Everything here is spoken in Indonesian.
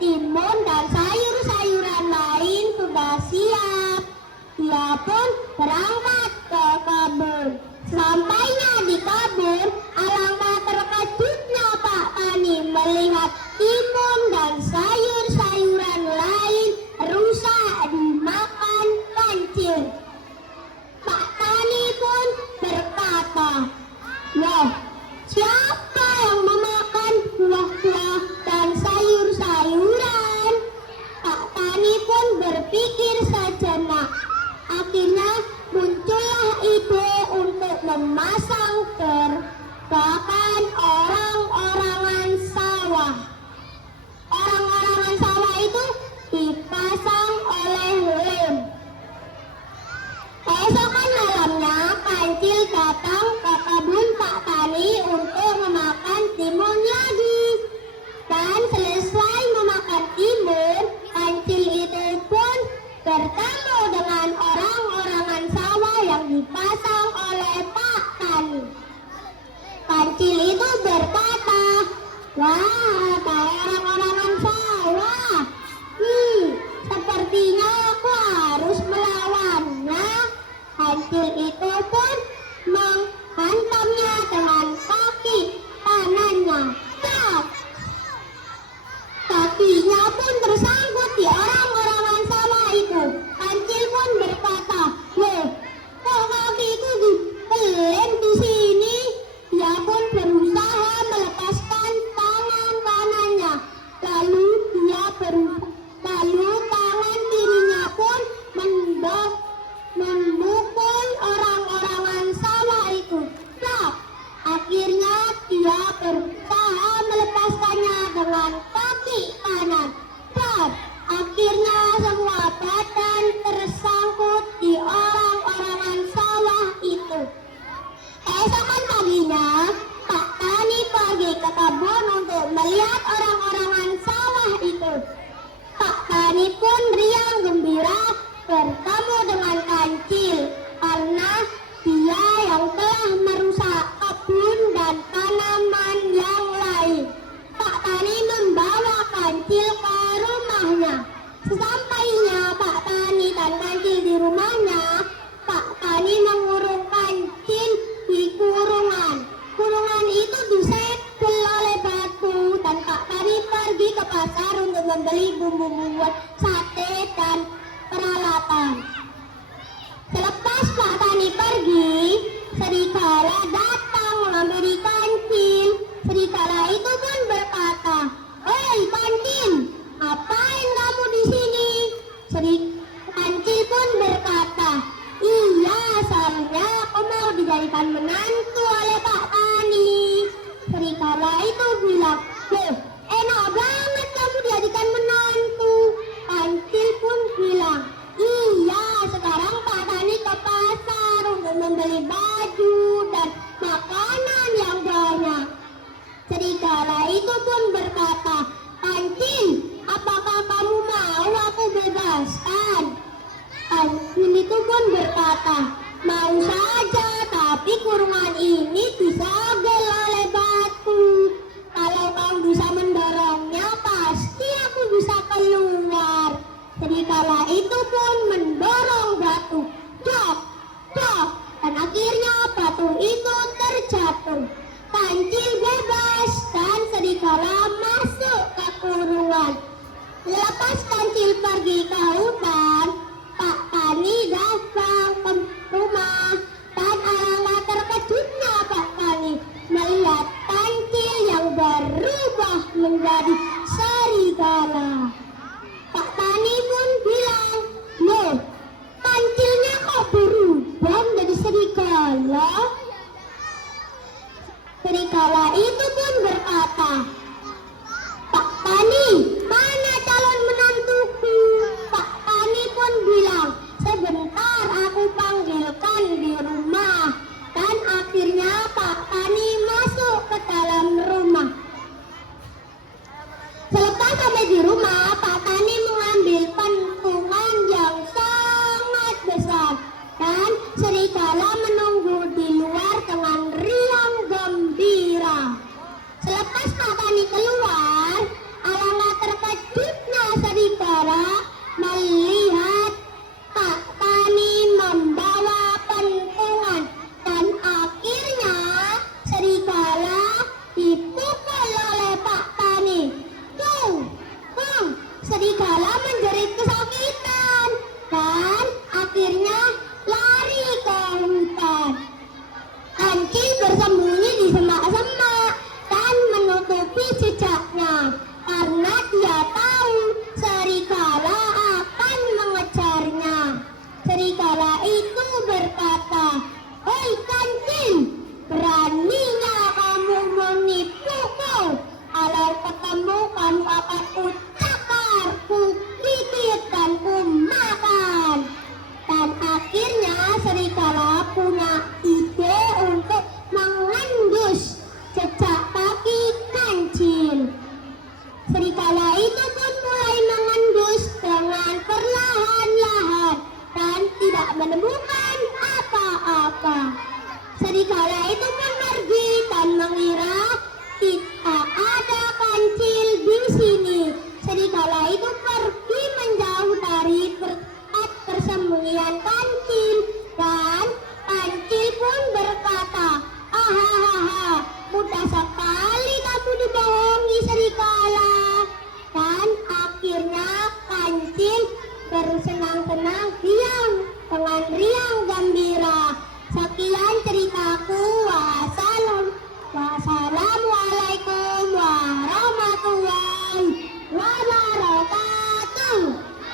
timun dan sayur-sayuran lain sudah siap. Ia pun berangkat ke kebun. Sampainya di kebun, alangkah terkejutnya Pak Tani melihat timun dan sayur-sayuran lain rusak dimakan kancil. Pak Tani pun berkata, "Loh, siapa yang memakan buah-buah dan sayur-sayuran?" Pak Tani pun berpikir sejenak. Akhirnya muncullah ide untuk memasang gerbatan orang-orangan sawah. Orang-orangan sawah itu dipasang oleh lem. Keesokan malamnya, kancil datang ke kebun Pak Tani untuk memakan timun lagi. Dan selesai memakan timun, kancil itu pun bertemu dengan orang-orangan sawah yang dipasang oleh Pak Tani. Kancil itu berkata, "Wah, ada orang-orangan sawah. Sepertinya aku harus melawannya." Kancil itu pun menghantamnya dengan kaki kanannya. Tak! Kakinya pun tersangkut di orang-orangan sawah itu. Kancil pun berkata, "Loh, kok kakiku dilem di sini?" Dia pun berusaha melepaskan tangan kanannya. Lalu tangan kirinya pun memukul orang-orangan sawah itu. Tak! Akhirnya dia berusaha melepaskannya dengan kaki kanan. Tak! Akhirnya semua badan tersangkut di orang-orangan sawah itu. Keesokan paginya, Pak Tani pergi ke kebun untuk melihat orang-orangan sawah itu. Pak Tani pun riang gembira bertemu dengan kancil karena dia yang telah merusak kebun dan tanaman yang lain. Pak Tani membawa kancil ke rumahnya. Sesampainya Pak Tani dan kancil di rumahnya, Pak Tani mengurung kancil di kurungan. Kurungan itu disegel oleh batu dan Pak Tani pergi ke pasar untuk membeli bumbu buat sate dan peralatan. Selepas Pak Tani pergi, serigala datang menghampiri kancil. Serigala itu pun berkata, "Hei kancil, ngapain kamu di sini?" Kancil pun berkata, "Iya, soalnya aku mau dijadikan menantu oleh Pak Tani." Serigala itu bilang, "Loh, enak banget kamu dijadikan menantu." Kancil pun bilang, "Iya, sekarang Pak Tani ke pasar untuk membeli baju dan makanan yang banyak." Serigala itu pun berkata, "Kancil, apakah kamu mau aku bebaskan?" Kancil itu pun berkata, "Mau saja, tapi kurungan ini disegel oleh batu. Kalau kau bisa mendorongnya, pasti aku bisa keluar." Serigala itu pun mendorong batu. Dok, dok, dan akhirnya batu itu terjatuh. Kancil bebas dan serigala masuk ke kurungan. Lepas kancil pergi ke hutan, Pak Tani datang ke rumah dan alangkah terkejutnya Pak Tani melihat kancil yang berubah menjadi serigala. Pak Tani pun bilang, "Loh, kancilnya kok berubah menjadi serigala?" Serigala itu pun